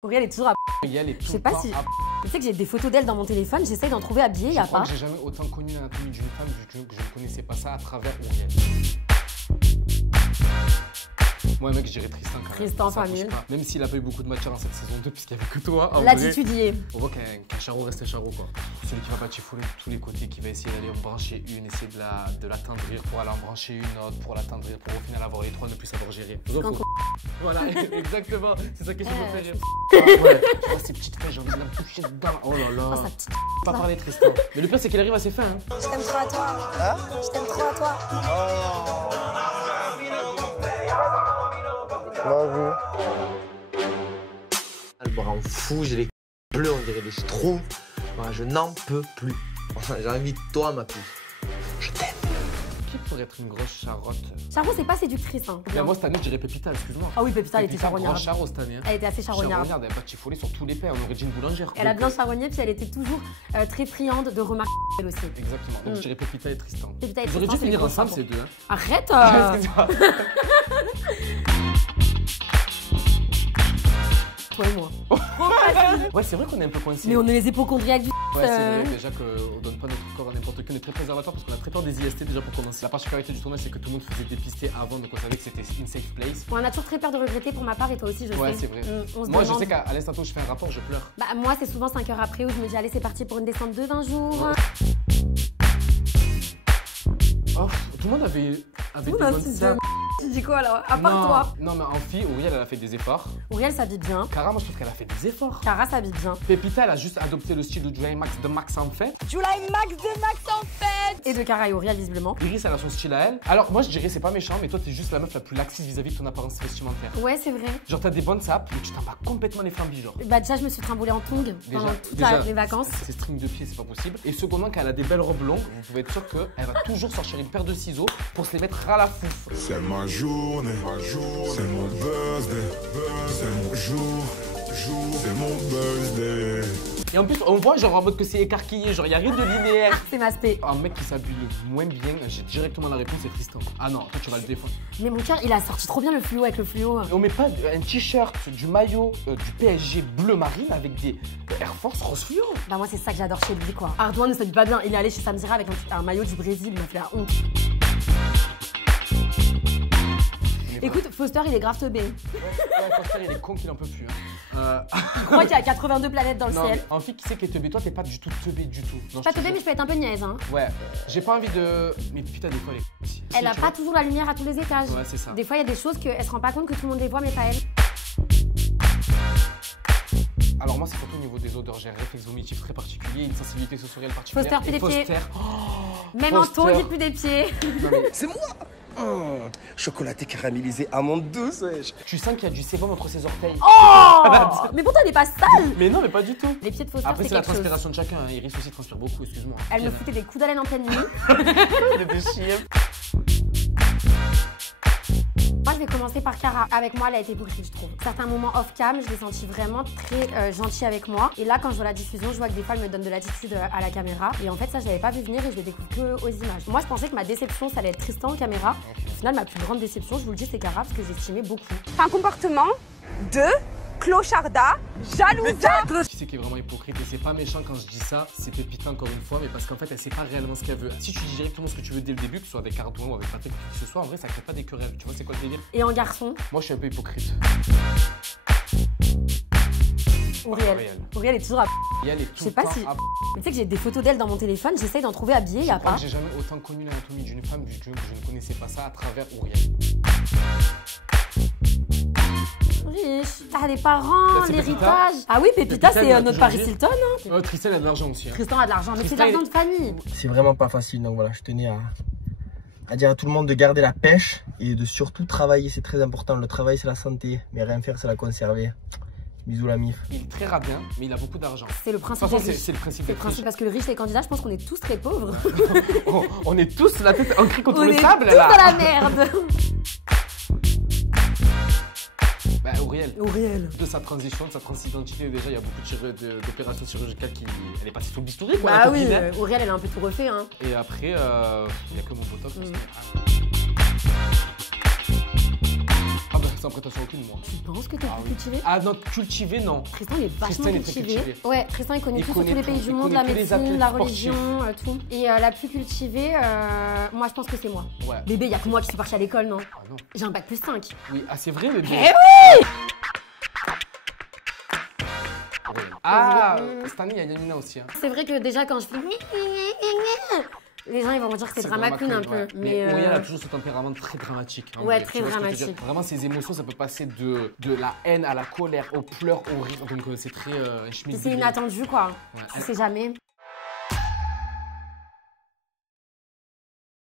Auriel est toujours à Auriel est tout Je sais pas si... Tu sais que j'ai des photos d'elle dans mon téléphone, j'essaye d'en trouver habillée, y a pas. J'ai jamais autant connu l'anatomie d'une femme que je ne connaissais pas ça à travers Auriel. Moi, mec, je dirais Tristan quand même. Tristan, famille. Même s'il a pas eu beaucoup de matière dans cette saison 2, puisqu'il n'y avait que toi. L'attitude y est. On voit qu'un charreau reste un charreau, quoi. Celui qui va pas chiffonner de tous les côtés, qui va essayer d'aller en brancher une, essayer de l'attendrir pour aller en brancher une autre, pour l'attendrir, pour au final avoir les trois, ne plus savoir gérer. Voilà, exactement. C'est ça que je veux faire. Ouais, tu vois ces petites feuilles, j'ai envie de la toucher dedans. Oh là là. Oh, sa petite... Pas parler Tristan. Mais le pire, c'est qu'elle arrive à ses fins. Hein. Je t'aime trop à toi. Hein? Je t'aime trop à toi. Oh. Le bras en fou, j'ai les bleus, on dirait des schtroumpfs. Voilà, je n'en peux plus. J'ai envie de toi, ma puce. Je t'aime. Qui pourrait être une grosse charotte? Charo, c'est pas séductrice. Hein. Moi, cette année, je dirais Pépita, excuse-moi. Ah oui, Pépita, elle était charognarde. Grosse charo cette année. Hein. Elle était assez charognarde. Elle avait pas chiffonné sur tous les pères, on aurait dit une boulangère. Elle a bien charogné, puis elle était toujours très friande de remarques elle aussi. Exactement. Donc, je dirais Pépita et Tristan. Pépita et Ils auraient dû finir ensemble, ces deux. Hein. Arrête Toi et moi. Ouais, c'est vrai qu'on est un peu coincés. Mais on est les hypochondriaques du... Ouais, c'est vrai déjà qu'on donne pas notre corps à n'importe qui, on est très préservateur parce qu'on a très peur des IST déjà pour commencer. La particularité du tournoi, c'est que tout le monde faisait dépister avant, donc on savait que c'était une safe place. On a toujours très peur de regretter pour ma part et toi aussi, je sais. Ouais, c'est vrai. Moi, je sais qu'à l'instant où je fais un rapport, je pleure. Bah, moi, c'est souvent 5 heures après où je me dis, allez, c'est parti pour une descente de 20 jours. Ouais. Oh, tout le monde avait des bonnes sapes. Tu dis quoi alors? À part toi? Non, mais en fille, Auriel, elle a fait des efforts. Auriel s'habille bien. Cara, moi, je trouve qu'elle a fait des efforts. Cara s'habille bien. Pépita, elle a juste adopté le style de July Max de Max en fait. July Max de Max en fait. Et de Cara et Auriel, visiblement. Iris, elle a son style à elle. Alors, moi, je dirais, c'est pas méchant, mais toi, t'es juste la meuf la plus laxiste vis-à-vis de ton apparence vestimentaire. Ouais, c'est vrai. Genre, t'as des bonnes sapes, mais tu t'en bats complètement les flambis, genre. Bah, déjà, je me suis trimboulée en tongs pendant toutes les vacances. Ces strings de pied, c'est pas possible. Et secondement, qu'elle a des belles robes longues, vous pouvez être sûr qu'elle va toujours sortir une paire de ciseaux pour se les mettre à la fouf. C'est ma journée, c'est mon birthday, c'est mon jour, c'est mon birthday. Et en plus, on voit genre en mode que c'est écarquillé, genre il y a rien de linéaire. C'est ma spé. Un mec qui s'habille le moins bien, j'ai directement la réponse, c'est Tristan. Ah non, toi tu vas le défendre. Mais mon cœur, il a sorti trop bien le fluo avec le fluo. Et on met pas un t-shirt, du maillot, du PSG bleu marine avec des Air Force rose fluo. Bah moi c'est ça que j'adore chez lui quoi. Ardouin ne s'habille pas bien, il est allé chez Samira avec un maillot du Brésil, il m'a fait la honte. Écoute, Foster, il est grave teubé. Ouais, Foster, il est con qu'il en peut plus. Hein. Il croit qu'il y a 82 planètes dans le ciel. En fille, qui c'est qui est teubé? Toi, t'es pas du tout teubé du tout. Je suis pas teubé, mais je peux être un peu niaise. Hein. Ouais, j'ai pas envie de. Mais putain, des fois, elle est aussi. Elle a pas toujours la lumière à tous les étages. Ouais, c'est ça. Des fois, il y a des choses qu'elle se rend pas compte que tout le monde les voit, mais pas elle. Alors moi, c'est surtout au niveau des odeurs. J'ai un réflexe vomitif très particulier, une sensibilité sensorielle particulière. Foster, plus des pieds. Oh, même Foster. en ton, il plus des pieds. C'est moi. Chocolaté caramélisé, amande douce, wesh. Tu sens qu'il y a du sébum entre ses orteils. Oh mais pourtant, elle est pas sale. Mais non, mais pas du tout. Les pieds de Foster, après, c'est la quelque chose. transpiration de chacun. Hein. Iris aussi transpire beaucoup, excuse-moi. Elle me foutait des coups d'haleine en pleine nuit. Il est des chiens. Moi, je vais commencer par Cara. Avec moi, elle a été hypocrite, je trouve. Certains moments off-cam, je l'ai sentie vraiment très gentille avec moi. Et là, quand je vois la diffusion, je vois que des fois, elle me donne de l'attitude à la caméra. Et en fait, ça, je l'avais pas vu venir et je le découvre que aux images. Moi, je pensais que ma déception, ça allait être Tristan en caméra. Au final, ma plus grande déception, je vous le dis, c'est Cara parce que j'estimais beaucoup. Un comportement de clocharda, jalousa. Qui c'est qui est vraiment hypocrite et c'est pas méchant quand je dis ça, c'est Pépita encore une fois, mais parce qu'en fait elle sait pas réellement ce qu'elle veut. Si tu dis directement ce que tu veux dès le début, que ce soit avec Ardouin ou avec Patrick, qui que ce soit, en vrai ça crée pas des querelles. Tu vois c'est quoi le délire? Et en garçon, Moi je suis un peu hypocrite. Auriel est toujours à... Et elle est tout Je sais pas le temps si... Tu sais que j'ai des photos d'elle dans mon téléphone, j'essaye d'en trouver habillée, y a pas. J'ai jamais autant connu l'anatomie d'une femme que je ne connaissais pas ça à travers Auriel. Riche, t'as des parents, l'héritage. Ah oui, Pépita, c'est notre Paris Hilton. Hein. Tristan a de l'argent aussi. Hein. Tristan a de l'argent, mais c'est de l'argent de famille. C'est vraiment pas facile, donc voilà, je tenais à dire à tout le monde de garder la pêche et de surtout travailler, c'est très important. Le travail, c'est la santé, mais rien faire, c'est la conserver. Bisous la mif. Il est très radin, mais il a beaucoup d'argent. C'est le principe des riches. C'est le principe des riches. Parce que le riche, les candidats, je pense qu'on est tous très pauvres. On est tous la tête ancrée contre le sable là. On est tous là. dans la merde. Bah, Auriel. De sa transition, de sa transidentité, déjà il y a beaucoup d'opérations chirurgicales qui. Elle est passée sous le bistouri quoi. Bah oui, Auriel elle a un peu tout refait hein. Et après, il n'y a que mon botox. Ah bah Sans prétention aucune, moi. Tu penses que t'es plus cultivé? Ah non, cultivé, non. Tristan, il est vachement Tristan, il est très cultivé. cultivé. Ouais, Tristan, il connaît tout sur tous les pays du monde, la médecine, la religion, tout. Et la plus cultivée, moi, je pense que c'est moi. Ouais. Bébé, il y a que moi qui suis partie à l'école, non? Ah non. J'ai un bac plus 5. Oui, ah c'est vrai, bébé. Eh oui! Ah, cette année, il y a Yamina aussi. Hein. C'est vrai que déjà, quand je fais... Les gens, ils vont me dire que c'est drama queen un peu. Ouais. Mais Auriel a toujours ce tempérament très dramatique. Hein, ouais, très dramatique. Vraiment, ses émotions, ça peut passer de la haine à la colère, aux pleurs, aux rires. Donc, c'est très... c'est inattendu, quoi. Ouais. Tu sais jamais.